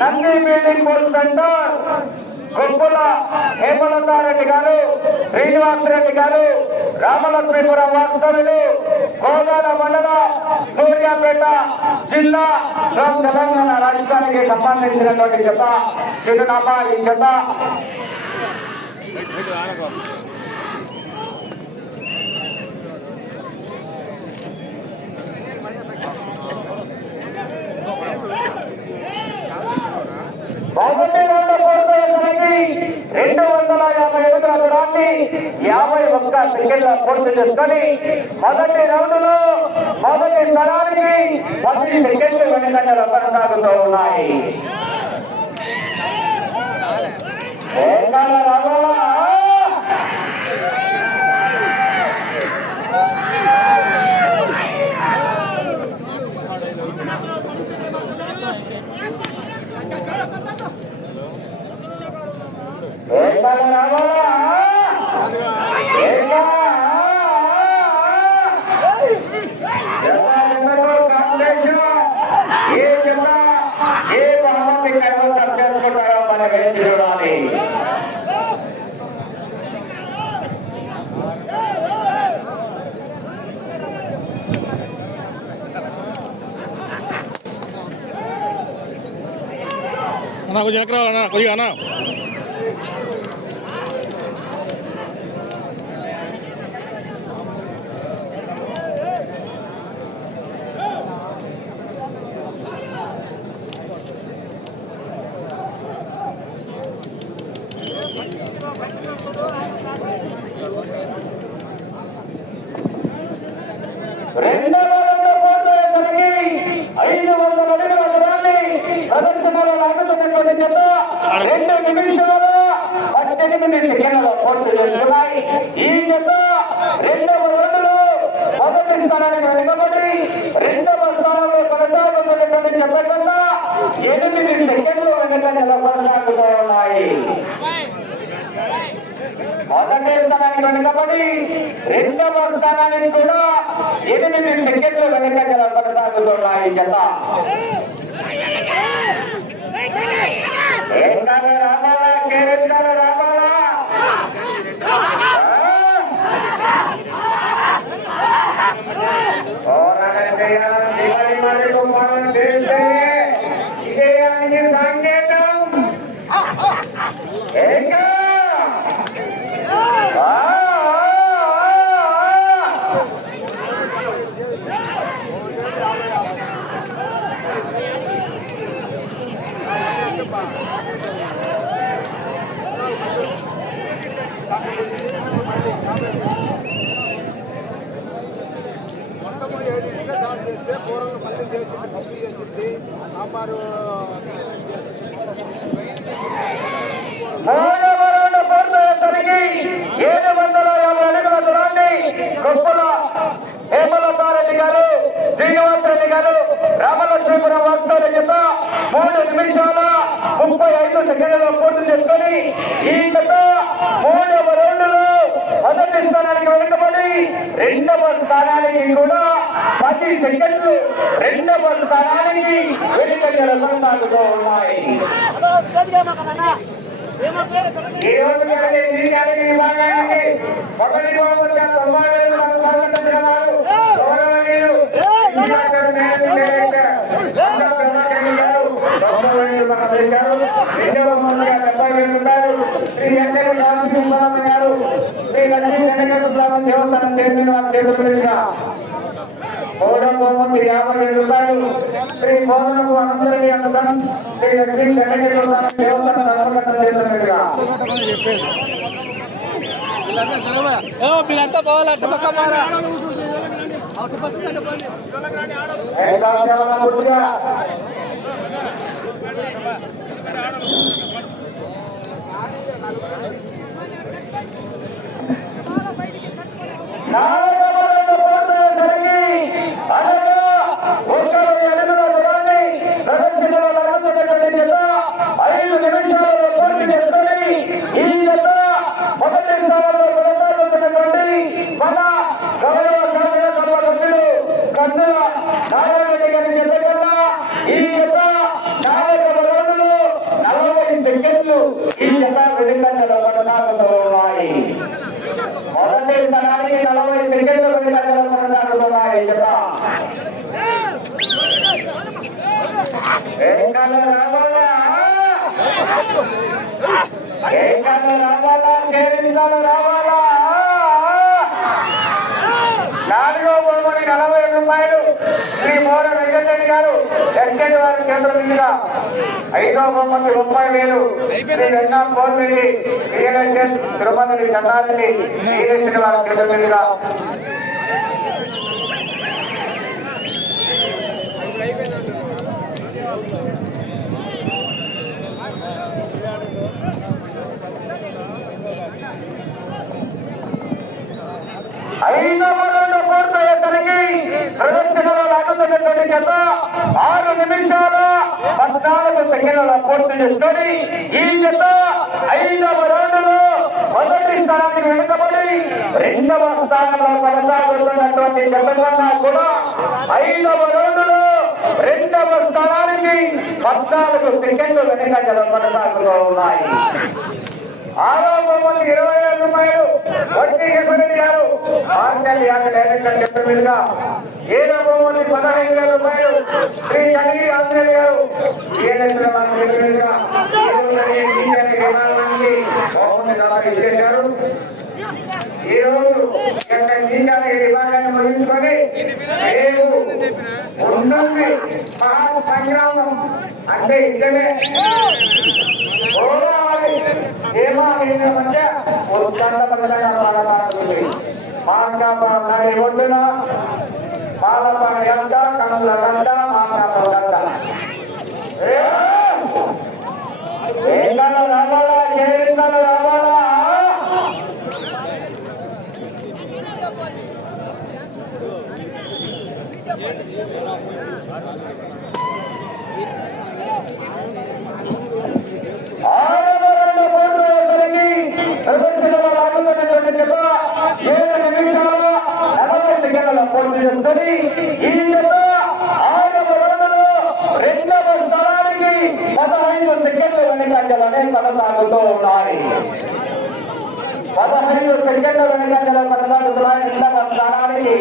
Nandi building board centre Koppula Hemalatha Reddy గారు, శ్రీనివాసరెడ్డి గారు, రామలక్ష్మీపురం వాస్తవులు, కోదాడ మండల, సూర్యాపేట జిల్లా, తెలంగాణ రాష్ట్రానికి సంబంధించినటువంటి జత చిరునామా ఈ జత మొదటి రౌండ్ పూర్తయ్యేసరికి 257 దూరాన్ని 51 సెకండ్ల పూర్తి చేసుకొని మొదటి రౌండ్ లో మొదటి స్థానానికి 10 సెకండ్లు వెనుకంజలు కొనసాగుతూ ఉన్నాయి. అన్నా కొంచెం వెనక్కి రావాలన్నా కొద్దిగా అన్నా. ఈ జత రెండవ రౌండ్లో మొదటి స్థానానికి వెనుకబడి రెండవ స్థానంలో కొనసాగుతున్నటువంటి జత కన్నా 8 సెకండ్లు వెనుకంజలో కొనసాగుతూ ఉన్నాయి. మొదటి స్థానానికి వెనుకబడి రెండవ స్థానానికి కూడా 8 సెకండ్లు వెనుకంజలో కొనసాగుతున్నాయి జత. హేమలతారెడ్డి గారు, శ్రీనివాసరెడ్డి గారు, రామలక్ష్మీపురం వాస్తవుల జత 3 నిమిషాల 35 సెకండ్లలో పూర్తి చేసుకొని ఈ జత 3వ రౌండ్లో మొదటి స్థానానికి వెనుకబడి రెండవ స్థానానికి కూడా 10 సెకండ్లు రెండవ స్థానానికి వెనుకంజలు కొనసాగుతూ ఉన్నాయి. ఈ రోజు విభాగానికి మొదటి బహుమతిగా 90,000 స్వాగతించిన వారు గౌరవనీయులు రెండవ బహుమతిగా 70,000 రూపాయలు శ్రీ వెంకట రామసింహారావు గారు, శ్రీ లక్ష్మీ వెంకటేశ్వర దేవస్థానం చేసిన వారి చేతులుగా మూడవ బహుమతి 50,000 రూపాయలు శ్రీ బోధనకు అందరికీ అందుతాం శ్రీ లక్ష్మీ వెంకటేశ్వర దేవస్థానం ధర్మకర్త చేస్తున్నట్టుగా మీరంతా పోవాలి అటు పక్క మారా నిమిషాలలో పూర్తి ఈ జత వెనుకంజలో కొనసాగుతూ ఉన్నాయి. మొదటి స్థానానికి 40 సెకండ్లు వెనుకంజలో కొనసాగుతున్నాయి జత. ఏకలు రావాలా కేరింతలు రావాలా. 4వ బహుమతి 40 రూపాయలు శ్రీ మోర వెంకటరెడ్డి గారు ఎస్కేటి వారి కేంద్రం మీదుగా. 5వ బహుమతి 30,000 Shri Venna Korreddy real estate Tirupati Chandrareddy real estate వారి కేంద్రం మీదుగా. ప్రదర్శనలో లాగుతున్నటువంటి జత 6 నిమిషాల 14 సెకండ్ల పూర్తి చేసుకొని ఈ జత 5వ రౌండ్లో మొదటి స్థానానికి వెనుకబడి 2వ స్థానంలో కొనసాగుతున్నటువంటి జత కన్నా కూడా 5వ రౌండ్లో 2వ స్థానానికి 14 సెకండ్లు వెనుకంజలో కొనసాగుతూ ఉన్నాయి. 6వ బహుమతి 20,000 రూపాయలు వడ్డీ ఎమ్మెల్యే గారు ఆర్ఎల్ యాదవ్ డైరెక్టర్ చెప్పిన మీదుగా. 7వ బహుమతి 15,000 రూపాయలు శ్రీ కనిగి ఆంజనేయ గారు ఇచ్చేశారు. ఈ రోజు విభాగాన్ని ముగించుకొని రేపు ఉంటుంది మహా సంగ్రామం. అంటే ఇక్కడే మధ్య మాంకాపురం ఒడ్డున మాలపాడ ఎంత కనుల గంట మాంకాపురం గంట. ఏకలు రావాలా కేరింతలు రావాలా. పూర్తి చేసుకొని ఈ జత 6వ రౌండ్లో 2వ స్థానానికి 15 సెకండ్లు వెనుకంజలోనే కొనసాగుతూ ఉన్నాయి. 15 సెకండ్లు వెనుకంజలో కొనసాగుతున్నాయి 2వ స్థానానికి.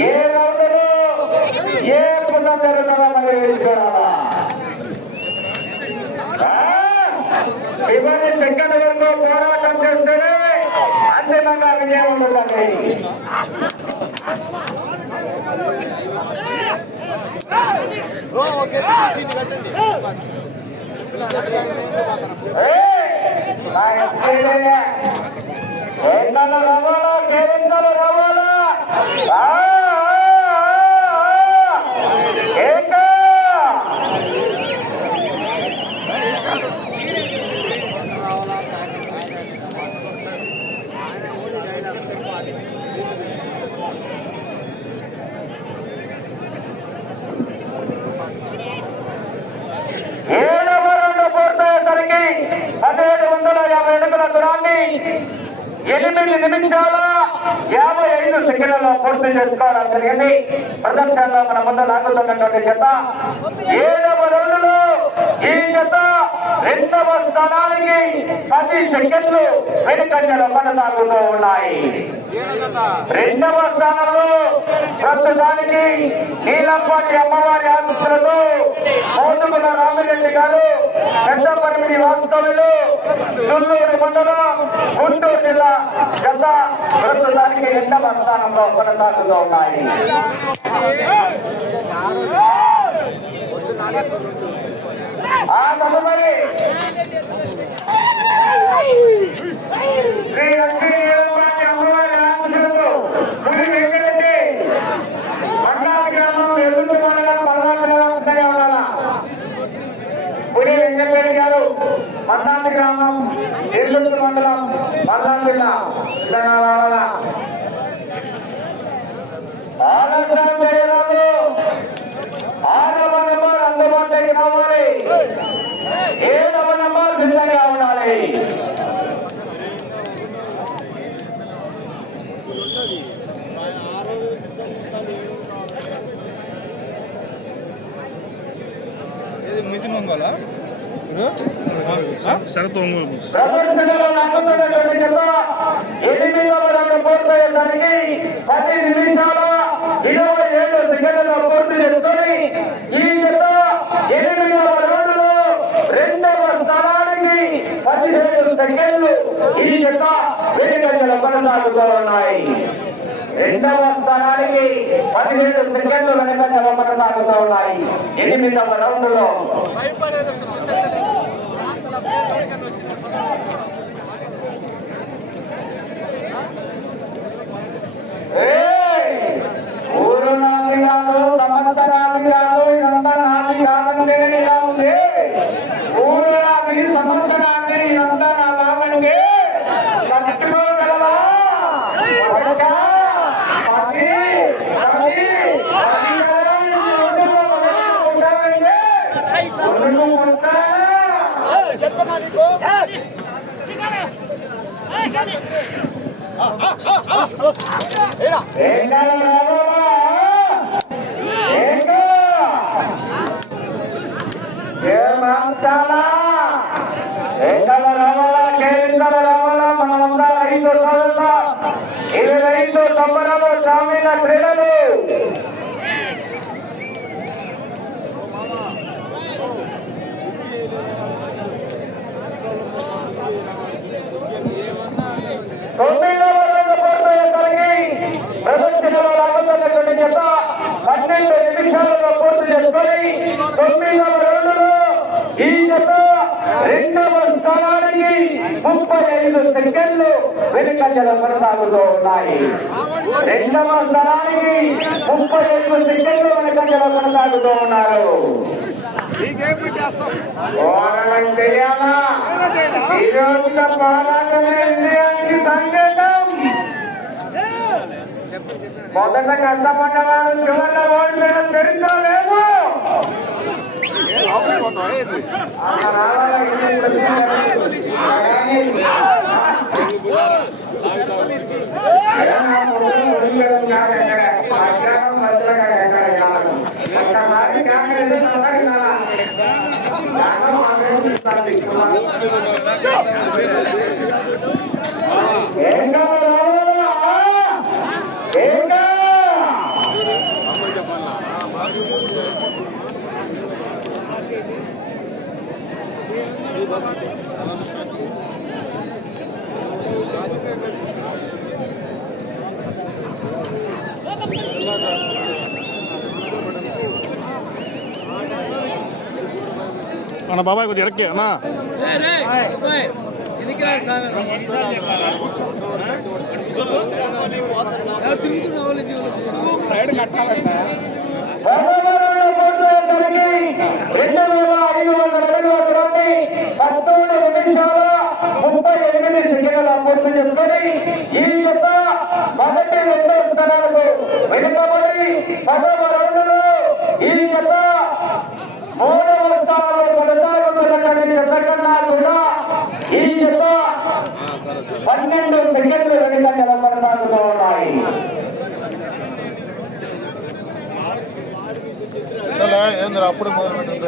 ఏ రౌండ్లో ఏ పుట్ట జరుగుతుందో మరి వేసుకోవాలా. 20 సెకండ్ల వరకు పోరాటం చేస్తేనే అంతిమంగా విజయం ఉంటుంది. రావాలా కేరింతలు రావాలా. పూర్తయ్యేసరికి 1750 అడుగుల దూరాన్ని 8 నిమిషాల 55 సెకండ్లలో పూర్తి చేసుకోవడం జరిగింది. ప్రదర్శనలో మన ముందు లాగుతున్నటువంటి జత 7వ రౌండ్లో ఈ జత 2వ స్థానానికి 10 సెకండ్లు వెనుకంజలో కొనసాగుతూ ఉన్నాయి. 2వ స్థానంలో ప్రస్తుతానికి నీలంపాటి అమ్మవారి ఆశీస్సులతో మోదుగుల రామిరెడ్డి గారు పెద్దపరిమిడి వాస్తవ్యులు తుళ్ళూరు మండలం గుంటూరు జిల్లా జత ప్రస్తుతానికి 2వ స్థానంలో కొనసాగుతూ ఉన్నాయి. ఆ తదుపరి శ్రీ లక్ష్మీ అమ్మవారి ఆశీస్సులతో మండల గ్రామం ఎదురు మండలం పులి వెంకటరెడ్డి గారు మన్నాది గ్రామం ఎల్లుండి మండలం మల్లాం జిల్లా ఆలస్యం చేయరాదు. 6వ నెంబర్ అందుబాటులోకి రావాలి. 7వ నెంబర్ సిద్ధంగా ఉండాలి. శరత్ ఒంగోలు ప్రదర్శనలో నమ్ముతున్నటువంటి జత 8వ రౌండ్ పూర్తయ్యేసరికి 10 నిమిషాల 27 సెకండ్లలో పూర్తి చేసుకొని ఈ జత 8వ రౌండ్లో 2వ స్థానానికి 17 సెకండ్లు ఈ జత వెనుకంజలో కొనసాగుతూ ఉన్నాయి. 2వ స్థానానికి 17 సెకండ్లు వెనుకంజలో కొనసాగుతూ ఉన్నాయి 8వ రౌండ్లో. ఊరు నాది కాదు, సమస్త నాది కాదు, ఇదంతా నాది కాదండి ఇలా ఉంది. ఊరు నాది, సమస్త నాది, ఇదంతా నా కాదండి. కట్టుకోగలవా? పడకా? పది, పది, పది మనమంతా 5 సంబరాలు గ్రామీణ క్రీడలు. ప్రదర్శనలో రాబోతున్నటువంటి జత 12 నిమిషాలలో పూర్తి చేసుకొని 9వ రౌండ్లో ఈ జత 2వ స్థానానికి 35 సెకండ్లు వెనుకంజలో కొనసాగుతూ ఉన్నాయి. 2వ స్థానానికి 35 సెకండ్లు వెనుకంజలో కొనసాగుతూ ఉన్నారు. మొదట కష్టపడ్డవాడు చివరిలో ఓడిపోయిన చరిత్ర లేదు. అన్న బాబాయ్ కొద్దిగా ఎరక్కే అన్నా సైడ్ కట్టాలంట. 19 నిమిషాల 38 సెకండ్ల పూర్తి చేసుకొని ఈ జత మొదటి 2వ స్థానాలకు వెనుకబడి 10వ రౌండ్లో ఈ జత 3వ స్థానంలో కొనసాగుతున్నటువంటి జత కన్నా కూడా ఈ జత 12 సెకండ్లు వెనుకంజలో కొనసాగుతూ ఉన్నాయి. ఏంద్ర అప్పుడు మొదలుపెట్టిన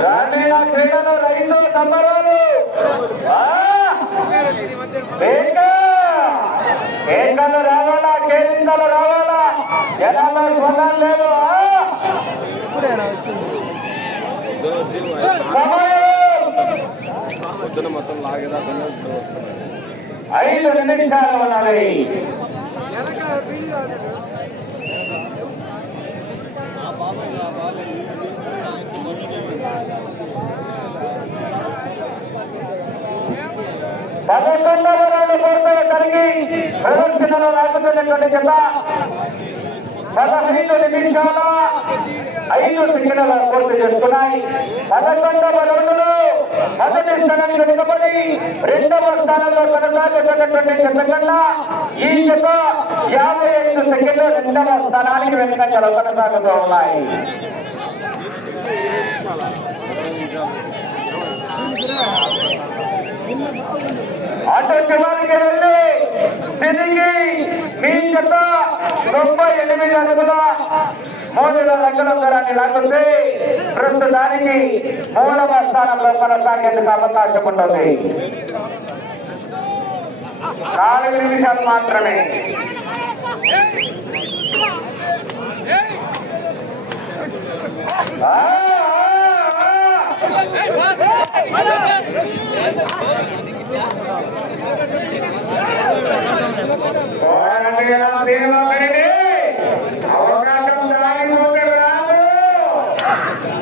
గ్రామీణ క్రీడలు రైతు సంబరాలు కేంద్రాలు రావాలా, కేంద్రాలు రావాలా, జనాభా స్వతం లేదు. మొత్తం లాగేదా 5 నిమిషాలు ఉన్నది. పదకొండవ రౌండ్ పూర్తి కలిగి ప్రదర్శనలో రాబోతున్నటువంటి జత 15 నిమిషాల 5 సెకండ్ల పూర్తి చేసుకున్నాయి. 11వ రౌండ్లో మొదటి స్థానంలో నిలబడి రెండవ స్థానంలో కొనసాగుతున్నటువంటి జతకన్నా ఈ జత 55 సెకండ్లు రెండవ స్థానానికి వెనుకంజలో కొనసాగుతూ ఉన్నాయి. అటు చివరికి వెళ్ళి తిరిగి మీ జత 98 అడుగుల 3 రంగుల దూరాన్ని లాగుతుంది. ప్రస్తుతానికి 3వ స్థానంలో కొనసాగేందుకు అవకాశం ఉంటుంది. 4 నిమిషాలు మాత్రమే. అవకాశం దారిపోతే రాదు.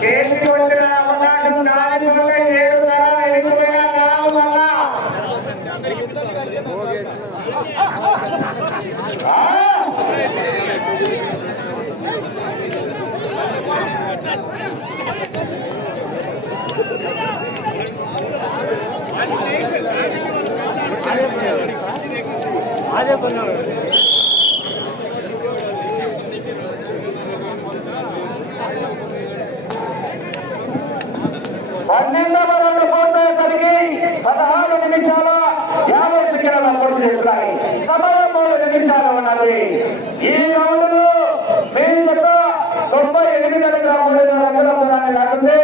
చేతికి వచ్చిన అవకాశం దారిపోతే ఏడు ఎక్కువగా రావు. అదే పని 12వ రౌండ్ పూర్తయ్యేసరికి 16 నిమిషాల 50 సెకండ్ల పూర్తి చేస్తాయి. సమయం 3 నిమిషాలు ఉన్నది. ఈ రౌండ్ లో మీరు 98 అడుగుల 3 రంగుల దూరాన్ని లాగుతుంది.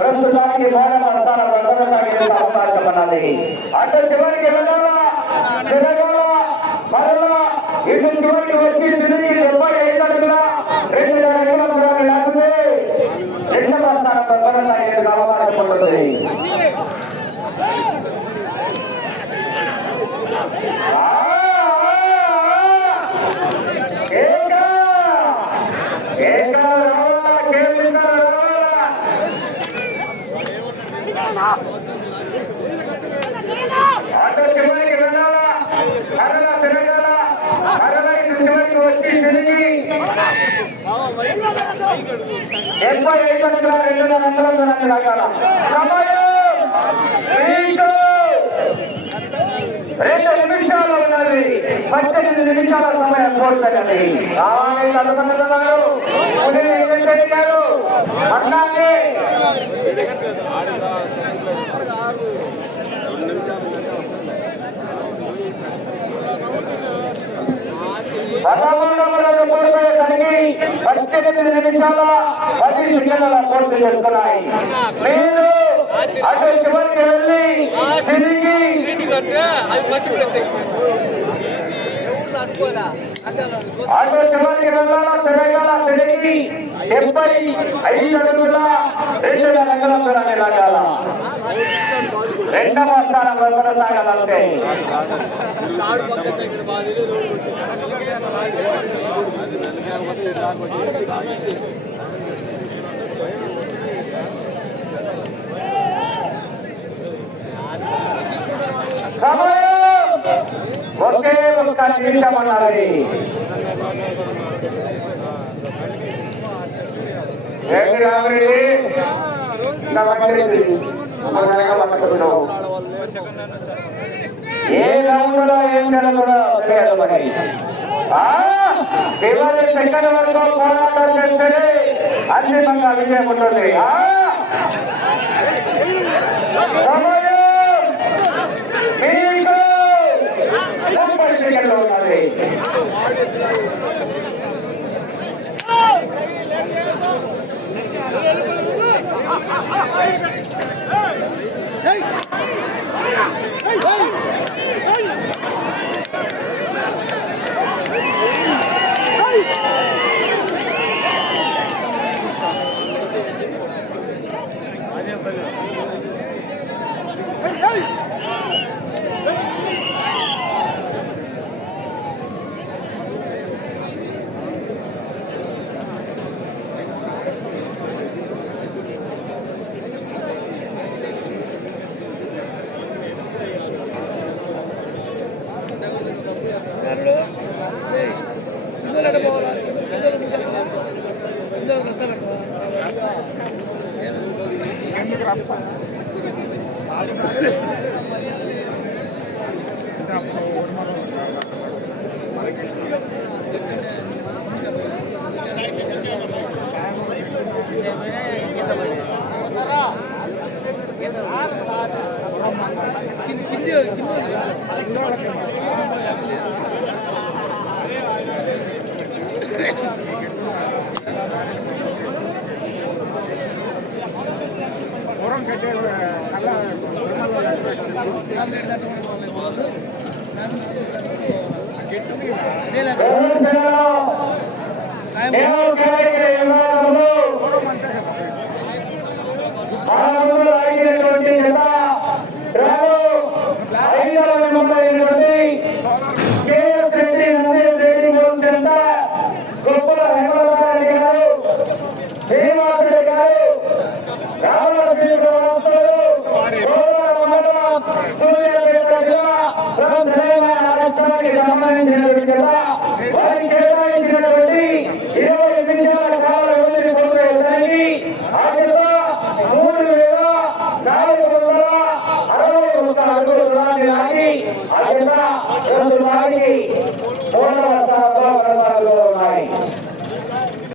ప్రస్తుతానికి 3వ స్థానంలో కొనసాగే అవకాశం ఉన్నది. అటు చివరికి వెళ్ళాలా తిరగాల మరలా ఇటు చివరికి వచ్చి తిరిగి 75 అడుగుల 2 రంగుల దూరాన్ని లాగుతుంది. రెండవ స్థానంలో కొనసాగేందుకు అవకాశం ఉంటుంది. అటు చివరికి వెళ్ళాలా మరలా తిరగాల మరలా ఇటు చివరికి వచ్చి తిరిగి 75 అడుగుల 2 రంగుల దూరాన్ని లాగాల. సమయం 2 నిమిషాలు ఉన్నది. 18 నిమిషాల సమయం పూర్తయింది. రావాలి తల్లుకుంటున్నారు గారు అట్లాగే 13వ రౌండ్ పూర్తయ్యేసరికి 18 నిమిషాల 10 సెకండ్ల పూర్తి చేస్తున్నాయి. మీరు అటు చివరికి వెళ్ళి తిరిగి అటు చివరికి వెళ్ళాలా తిరగాల తిరిగి 75 అడుగుల 2 రంగుల దూరాన్ని లాగాల. రెండవ స్థానంలో కొనసాగాలంటే ఒకే ఒక్క నిమిషం అన్నది. ఏ రౌండ్ లో ఏం జరగదో తెలియదు. మరి చివరి సెకండ్ వరకు పోరాటం చేస్తేనే అంతిమంగా విజయం ఉంటుంది. మీకు 30 సెకండ్లు ఉన్నది. Hey, సంబంధించినటువంటి 20 నిమిషాల కాల వ్యవధిని కొనసాగించడానికి ఆ జిల్లా 3,461 అడుగుల దూరాన్ని లాగి ఆ జిల్లా 2 సాగి 3వ స్థానంలో కొనసాగుతూ ఉన్నాయి.